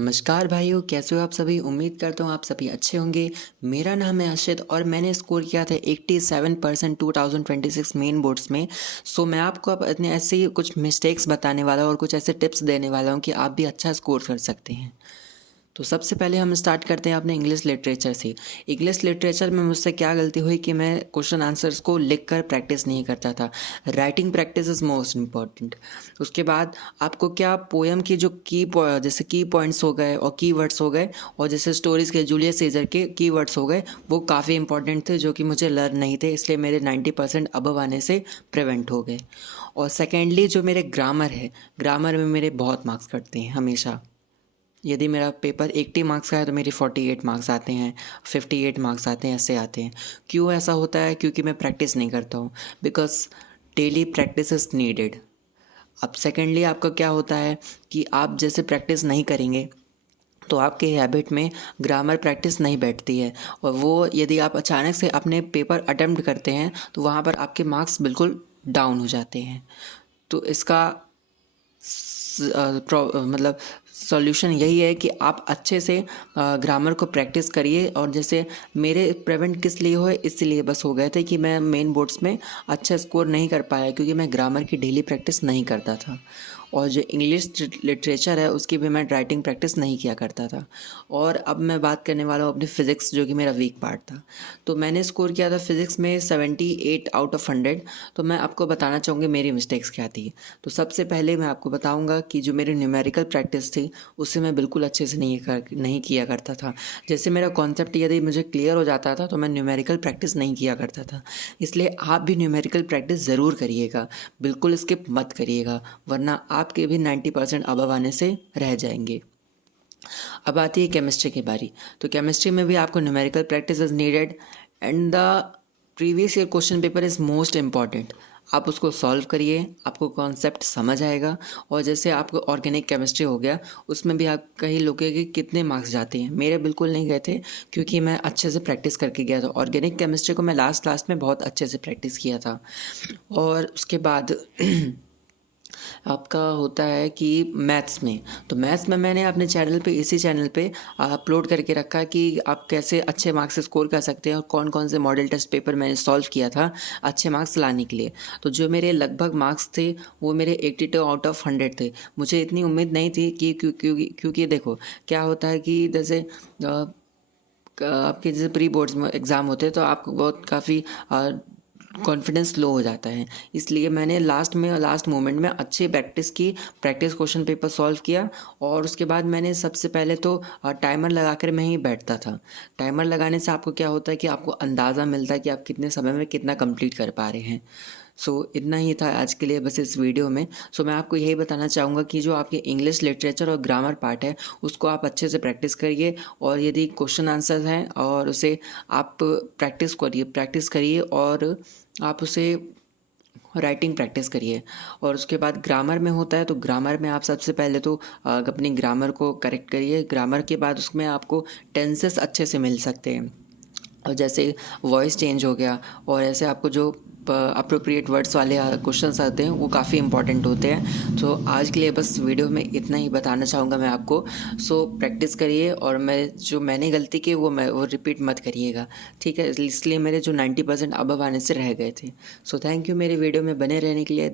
नमस्कार भाइयों, कैसे हो आप सभी। उम्मीद करता हूँ आप सभी अच्छे होंगे। मेरा नाम है अर्षित और मैंने स्कोर किया था 87% 2026 मेन बोर्ड्स में। मैं आपको अब इतने ऐसे ही कुछ मिस्टेक्स बताने वाला हूँ और कुछ ऐसे टिप्स देने वाला हूँ कि आप भी अच्छा स्कोर कर सकते हैं। तो सबसे पहले हम स्टार्ट करते हैं अपने इंग्लिश लिटरेचर से। इंग्लिश लिटरेचर में मुझसे क्या गलती हुई कि मैं क्वेश्चन आंसर्स को लिख कर प्रैक्टिस नहीं करता था। Writing practice is most important. उसके बाद आपको क्या पोएम की जो जैसे की पॉइंट्स हो गए और की वर्ड्स हो गए, और जैसे स्टोरीज़ के जूलियस सीजर के की वर्ड्स हो गए, वो काफ़ी इंपॉर्टेंट थे जो कि मुझे लर्न नहीं थे, इसलिए मेरे 90% अबव आने से प्रिवेंट हो गए। और सेकेंडली जो मेरे ग्रामर है, ग्रामर में मेरे बहुत मार्क्स कटते हैं हमेशा। यदि मेरा पेपर 80 मार्क्स का है तो मेरी 48 मार्क्स आते हैं, 58 मार्क्स आते हैं, ऐसे आते हैं। क्यों ऐसा होता है? क्योंकि मैं प्रैक्टिस नहीं करता हूँ। Because daily practice is needed. अब सेकेंडली आपका क्या होता है कि आप जैसे प्रैक्टिस नहीं करेंगे तो आपके हैबिट में ग्रामर प्रैक्टिस नहीं बैठती है, और वो यदि आप अचानक से अपने पेपर अटेम्प्ट करते हैं तो वहाँ पर आपके मार्क्स बिल्कुल डाउन हो जाते हैं। तो इसका मतलब सॉल्यूशन यही है कि आप अच्छे से ग्रामर को प्रैक्टिस करिए। और जैसे मेरे प्रिवेंट किस लिए हुए, इसलिए बस हो गए थे कि मैं मेन बोर्ड्स में अच्छा स्कोर नहीं कर पाया क्योंकि मैं ग्रामर की डेली प्रैक्टिस नहीं करता था। और जो इंग्लिश लिटरेचर है उसकी भी मैं राइटिंग प्रैक्टिस नहीं किया करता था। और अब मैं बात करने वाला हूँ अपनी फ़िज़िक्स, जो कि मेरा वीक पार्ट था। तो मैंने स्कोर किया था फ़िज़िक्स में 78 आउट ऑफ 100। तो मैं आपको बताना चाहूँगी मेरी मिस्टेक्स क्या थी। तो सबसे पहले मैं आपको बताऊँगा कि जो मेरी न्यूमेरिकल प्रैक्टिस थी उसे मैं बिल्कुल अच्छे से नहीं किया करता था। जैसे मेरा कॉन्सेप्ट यदि मुझे क्लियर हो जाता था तो मैं न्यूमेरिकल प्रैक्टिस नहीं किया करता था। इसलिए आप भी न्यूमेरिकल प्रैक्टिस ज़रूर करिएगा, बिल्कुल स्किप मत करिएगा, वरना आपके भी 90% अबव आने से रह जाएंगे। अब आती है केमिस्ट्री की बारी। तो केमिस्ट्री में भी आपको numerical practice is needed and the previous year question paper is most important. आप उसको सॉल्व करिए, आपको कॉन्सेप्ट समझ आएगा। और जैसे आपको ऑर्गेनिक केमिस्ट्री हो गया, उसमें भी आप कई लोगों के कितने मार्क्स जाते हैं, मेरे बिल्कुल नहीं गए थे क्योंकि मैं अच्छे से प्रैक्टिस करके गया था। ऑर्गेनिक केमिस्ट्री को मैं लास्ट में बहुत अच्छे से प्रैक्टिस किया था। और उसके बाद आपका होता है कि मैथ्स में, तो मैथ्स में मैंने अपने चैनल पे, इसी चैनल पे अपलोड करके रखा है कि आप कैसे अच्छे मार्क्स स्कोर कर सकते हैं और कौन कौन से मॉडल टेस्ट पेपर मैंने सॉल्व किया था अच्छे मार्क्स लाने के लिए। तो जो मेरे लगभग मार्क्स थे वो मेरे 82 आउट ऑफ 100 थे। मुझे इतनी उम्मीद नहीं थी कि क्योंकि देखो क्या होता है कि जैसे आपके जैसे प्री बोर्ड्स में एग्ज़ाम होते हैं तो आपको बहुत काफ़ी कॉन्फिडेंस लो हो जाता है। इसलिए मैंने लास्ट मोमेंट में अच्छी प्रैक्टिस की, प्रैक्टिस क्वेश्चन पेपर सॉल्व किया। और उसके बाद मैंने सबसे पहले तो टाइमर लगा कर मैं ही बैठता था। टाइमर लगाने से आपको क्या होता है कि आपको अंदाज़ा मिलता है कि आप कितने समय में कितना कंप्लीट कर पा रहे हैं। इतना ही था आज के लिए बस इस वीडियो में। मैं आपको यही बताना चाहूँगा कि जो आपके इंग्लिश लिटरेचर और ग्रामर पार्ट है उसको आप अच्छे से प्रैक्टिस करिए। और यदि क्वेश्चन आंसर हैं और उसे आप प्रैक्टिस करिए और आप उसे राइटिंग प्रैक्टिस करिए। और उसके बाद ग्रामर में होता है तो ग्रामर में आप सबसे पहले तो अपनी ग्रामर को करेक्ट करिए। ग्रामर के बाद उसमें आपको टेंसेस अच्छे से मिल सकते हैं, और जैसे वॉइस चेंज हो गया, और ऐसे आपको जो अप्रोप्रिएट वर्ड्स वाले क्वेश्चंस आते हैं वो काफ़ी इंपॉर्टेंट होते हैं। आज के लिए बस वीडियो में इतना ही बताना चाहूँगा मैं आपको। प्रैक्टिस करिए, और मैंने गलती की वो रिपीट मत करिएगा, ठीक है। इसलिए मेरे जो 90% अबव आने से रह गए थे। थैंक यू मेरे वीडियो में बने रहने के लिए।